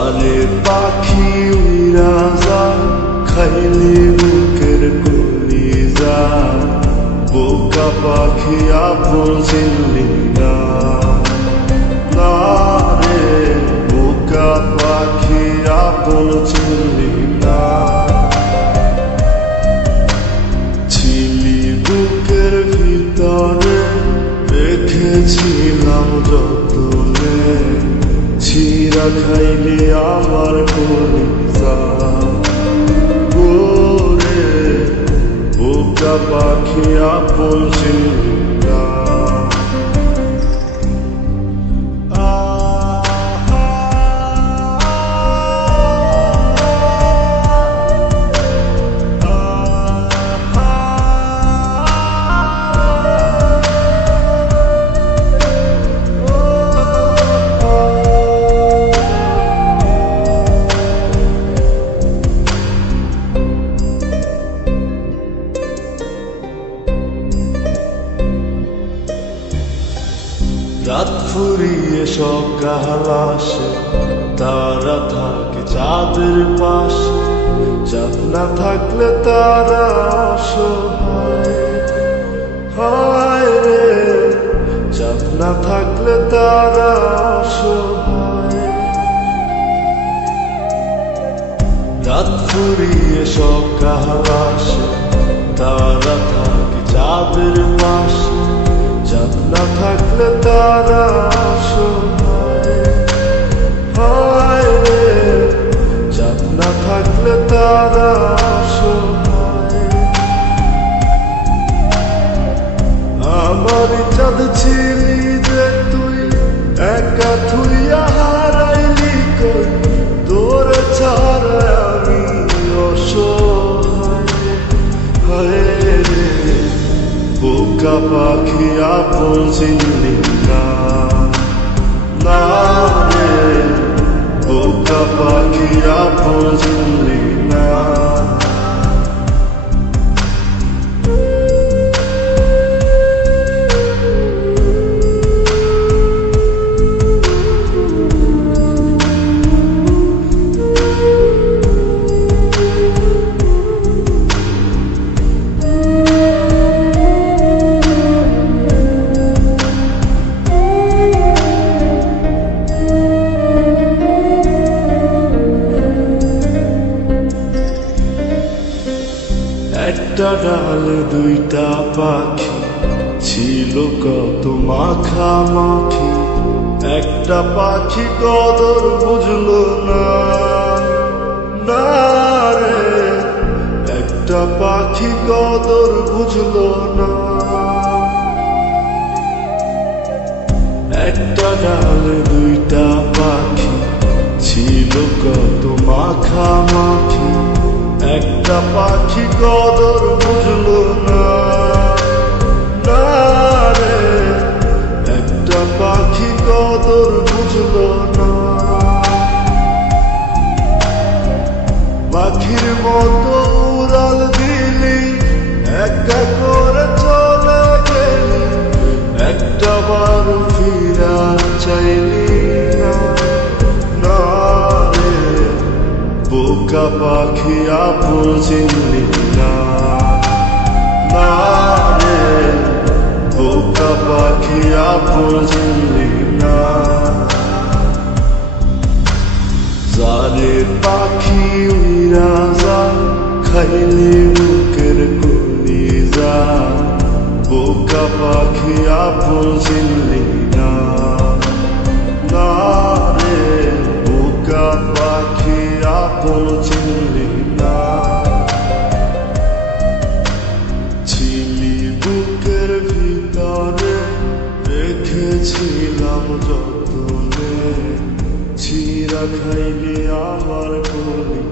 যারে পাখি উইরা যায় খাইলি বুকের কলিজা, বোকা পাখি আপন চিনলি না। না রে বোকা পাখি আপন চিনলি না। ছিলি বুকের ভিতরে রেখেছিলাম যতনে, ছিঁড়া খাইলি আমার কলিজা। ওরে বোকা পাখি আপন চিনলি না। রাত ফুরিয়ে সকাল আসে, তারা থাকে চাঁদের পাশে। চাঁদ না থাকলে তারা অসহায়, হায় রে চাঁদ না থাকলে তারা অসহায়। রাত ফুরিয়ে সকাল আসে, তারা থাকে চাঁদের পাশে। চাঁদ না থাকলে তারা অসহায়, হায় রে চাঁদ না থাকলে তারা অসহায়। আমার চাঁদ ছিলি যে তুই, একা থুইয়া হারাইলি কই, তোর ছাড়া আমি অসহায়। হায় রে বোকা পাখি আপন চিনলি না। না রে বোকা পাখি আপন চিনলি না। একটা ডালে দুইটা পাখি ছিল কত মাখামাখি, একটা পাখি কদর বুঝলো না। না রে একটা পাখি কদর বুঝলো না। একটা ডালে দুইটা পাখি ছিল কত মাখামাখি, একটা পাখি কদর বুঝলো না। না রে একটা পাখি কদর বুঝলো না। পাখির মতো উড়াল দিলি, একা করে চলে গেলি, একটা বার ফিরা চাইলি না। না রে বোকা পাখি আপন চিনলি না। না রে বোকা পাখি আপন চিনলি না। যারে পাখি উইরা যায় খাইলি বুকের কলিজা, বোকা পাখি আপন চিনলি না। না রে বোকা পাখি আপন চিনলি না। ছিলি বুকের ভিতরে রেখেছিলাম যতনে, ছিঁড়া খাইলি আমার কলিজা।